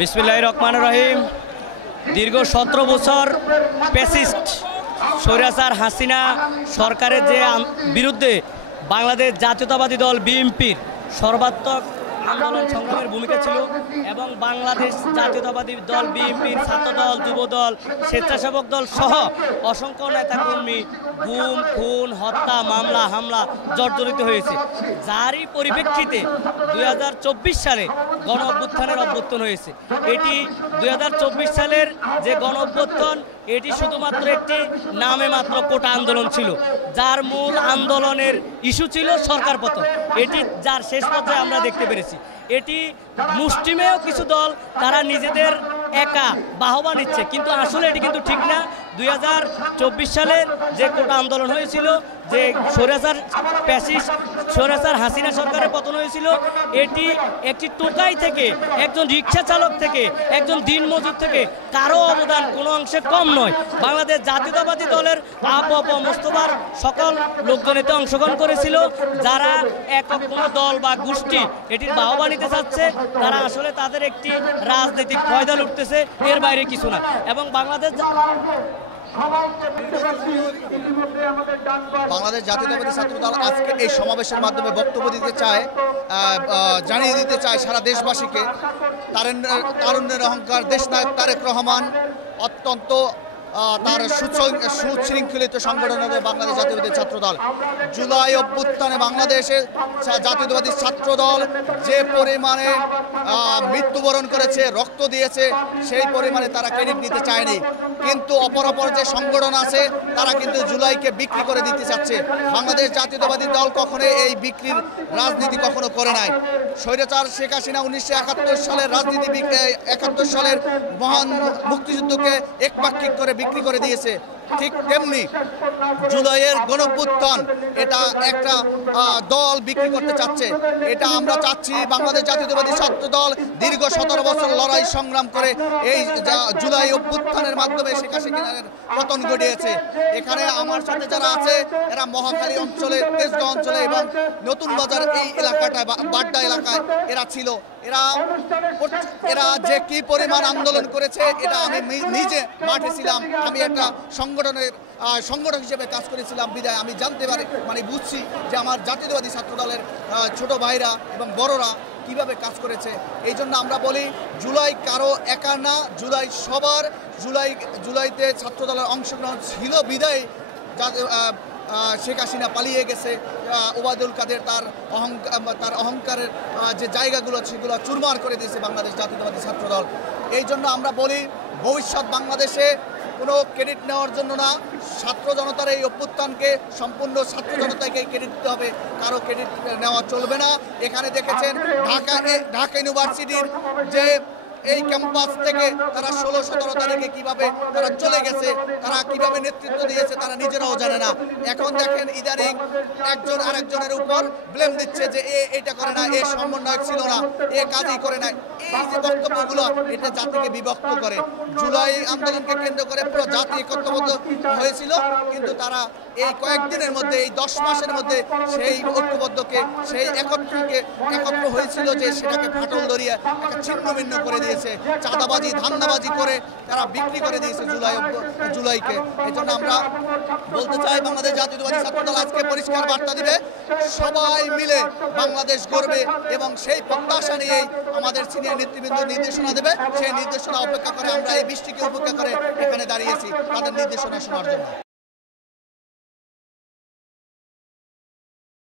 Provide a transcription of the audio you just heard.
বিসমিল্লাহির রহমানির রহিম। দীর্ঘ 17 বছর ফ্যাসিস্ট স্বৈরাচার হাসিনা সরকারের যে বিরুদ্ধে বাংলাদেশ জাতীয়তাবাদী দল বিএনপির সর্বাত্মক আন্দোলন সংগ্রামের ভূমিকা ছিল এবং বাংলাদেশ জাতীয়তাবাদী দল বিএনপির ছাত্রদল, যুবদল, স্বেচ্ছাসেবক দল সহ অসংখ্য নেতাকর্মী গুম, খুন, হত্যা, মামলা, হামলা জর্জরিত হয়েছে। যারই পরিপ্রেক্ষিতে 2024 সালে গণ অভ্যুত্থানের অভ্যুত্থান হয়েছে। এটি 2024 সালের যে গণ অভ্যুত্থান এটি শুধুমাত্র একটি নামে মাত্র কোটা আন্দোলন ছিল, যার মূল আন্দোলনের ইস্যু ছিল সরকার পতন। এটি যার শেষ পর্যায়ে আমরা দেখতে পেরেছি। এটি মুষ্টিমেয় কিছু দল তারা নিজেদের একা বাহবা নিচ্ছে, কিন্তু আসলে এটি কিন্তু ঠিক না। 2024 সালের যে কোটা আন্দোলন হয়েছিল, যে স্বৈরাচার হাসিনা সরকারের পতন হয়েছিল, এটি একটি টোকাই থেকে, একজন রিক্সা চালক থেকে, একজন দিনমজুর থেকে কারো অবদান কোনো অংশে কম নয়। বাংলাদেশ জাতীয়তাবাদী দলের মোস্তফার সকল লোকজন এতে অংশগ্রহণ করেছিল। যারা একক কোনো দল বা গোষ্ঠী এটির বাহবা নিতে চাচ্ছে, তারা আসলে তাদের একটি রাজনৈতিক ফয়দা লুটতেছে, এর বাইরে কিছু না। এবং বাংলাদেশ জাতীয়তাবাদী ছাত্রদল আজকে এই সমাবেশের মাধ্যমে বক্তব্য দিতে চায়, জানিয়ে দিতে চায় সারা দেশবাসীকে, তারুণ্যের অহংকার দেশনায়ক তারেক রহমান অত্যন্ত তার সুশৃঙ্খলিত সংগঠন হবে বাংলাদেশ জাতীয়তাবাদী ছাত্রদল। জুলাই অভ্যুত্থানে বাংলাদেশে জাতীয়তাবাদী ছাত্রদল যে পরিমাণে মৃত্যুবরণ করেছে, রক্ত দিয়েছে, সেই পরিমাণে তারা ক্রেডিট নিতে চায়নি। কিন্তু অপর যে সংগঠন আছে তারা কিন্তু জুলাইকে বিক্রি করে দিতে চাচ্ছে। বাংলাদেশ জাতীয়তাবাদী দল কখনো এই বিক্রির রাজনীতি কখনো করে নাই। স্বৈরাচার শেখ হাসিনা 1971 সালের রাজনীতি 71 সালের মহান মুক্তিযুদ্ধকে একপাক্ষিক করে বিক্রি করে দিয়েছে। ঠিক তেমনি জুলাইয়ের গণঅভ্যুত্থান এটা একটা দল বিক্রি করতে চাচ্ছে। এটা আমরা চাচ্ছি বাংলাদেশ জাতীয়তাবাদী ছাত্রদল দীর্ঘ 17 বছর লড়াই সংগ্রাম করে এই জুলাই অভ্যুত্থানের মাধ্যমে শেখ হাসিনার পতন ঘটিয়েছে। এখানে আমার সাথে যারা আছে এরা মহাখালী অঞ্চলে, তেজগাঁও অঞ্চলে এবং নতুন বাজার এই এলাকাটায়, বাড্ডা এলাকায় এরা ছিল। এরা যে কি পরিমাণ আন্দোলন করেছে এটা আমি নিজে মাঠে ছিলাম। আমি একটা সংগঠক হিসেবে কাজ করেছিলাম বিদায় আমি জানতে পারি, বুঝছি যে আমার জাতীয়তাবাদী ছাত্রদলের ছোট ভাইরা এবং বড়রা কিভাবে কাজ করেছে। এই জন্য আমরা বলি জুলাই কারো একা না, জুলাই সবার। জুলাইতে ছাত্রদলের অংশগ্রহণ ছিল বিদায় শেখ হাসিনা পালিয়ে গেছে। ওবায়দুল কাদের তার অহংকারের যে জায়গাগুলো সেগুলো চুরমার করে দিয়েছে বাংলাদেশ জাতীয়তাবাদী ছাত্রদল। এই জন্য আমরা বলি ভবিষ্যৎ বাংলাদেশে কোনো ক্রেডিট নেওয়ার জন্য না, ছাত্র জনতার এই অভ্যুত্থানকে সম্পূর্ণ ছাত্র জনতাকে ক্রেডিট দিতে হবে, কারো ক্রেডিট নেওয়া চলবে না। এখানে দেখেছেন ঢাকা ইউনিভার্সিটির যে এই ক্যাম্পাস থেকে তারা 16-17 তারিখে কিভাবে তারা চলে গেছে, তারা কিভাবে নেতৃত্ব দিয়েছে তারা নিজেরাও জানে না। এখন দেখেন ইদানিং একজন আরেকজনের উপর ব্লেম দিচ্ছে যে এটা করে না, এ সমন্বয়ক ছিল না, এ কাজই করে না। এই যে বক্তব্যগুলো এটা জাতিকে বিভক্ত করে। জুলাই আন্দোলনকে কেন্দ্র করে পুরো জাতি একত্রবদ্ধ হয়েছিল, কিন্তু তারা এই কয়েকদিনের মধ্যে, এই 10 মাসের মধ্যে সেই ঐক্যবদ্ধকে, সেই একত্র হয়েছিল যে সেটাকে ফাটল ধরিয়ে একটা ছিন্ন ভিন্ন করে দিয়েছে। চাঁদাবাজি, ধান্দাবাজি করে তারা বিক্রি করে দিয়েছে জুলাইকে। এই জন্য আমরা বলতে চাই বাংলাদেশ জাতীয়তাবাদী ছাত্রদল আজকে পরিষ্কার বার্তা দিবে, সবাই মিলে বাংলাদেশ গড়বে এবং সেই প্রত্যাশা নিয়েই আমাদের সিনিয়র নেতৃবৃন্দ নির্দেশনা দেবে। সেই নির্দেশনা অপেক্ষা করে আমরা এই বৃষ্টিকে উপেক্ষা করে এখানে দাঁড়িয়েছি তাদের নির্দেশনা শোনার জন্য।